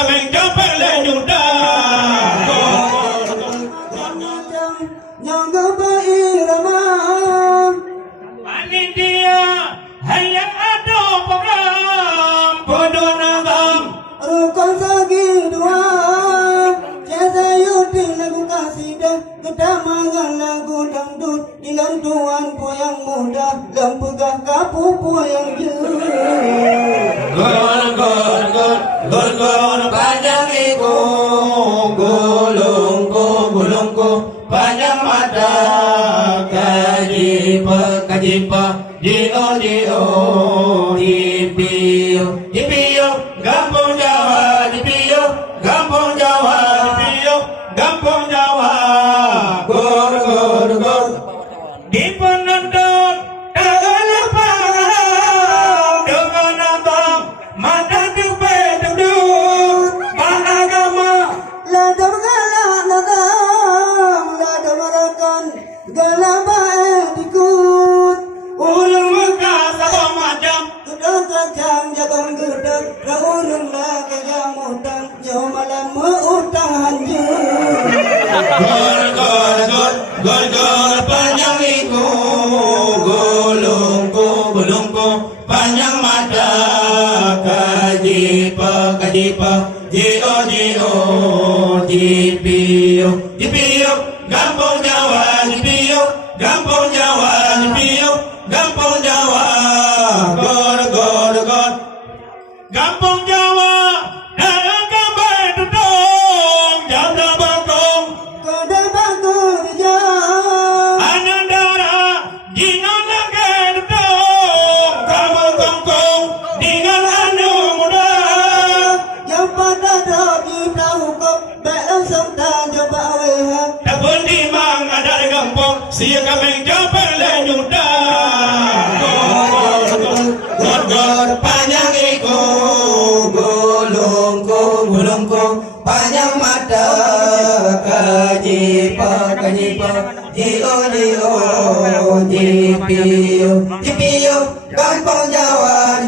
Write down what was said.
kami capek lenyuda. Yang irama Panitia hayang ado program podo nagam rukun sagi dua jasa yudi lagu kasidah kedamangan lagu dangdut ilan tuan yang muda dan pegah kapu yang jauh. Gol panjang iku gulungku panjang mata kajipa dio dipiyo Kampung Jawa dipiyo Kampung Jawa dipiyo Kampung Jawa gor di penonton dengan lapang dengan abang mata duduk agama Ladam galak nagam ladam marakan galaba dikut ulun Mekah sabang macam gedang kacang jagang gedang raulun lagi yang mudang jauh malam meutang hanjur. Gol panjang iku gulungku panjang mata kajipa jio dipiyo Kampung Jawa dipiyo Kampung Jawa dipiyo Kampung Jawa gor Kampung Jawa dalam gambar duduk jaga bakong Kada bagus dia Anandara Jino lagi duduk kamu kongkong dengan anu muda yang pada dagi tahu kau belang serta coba weha Dapun di mang ada di kampung Sia kami capek lenyuda Gor panjang iku gulungku panjang mata kajipa jio dipiyo Kampung Jawa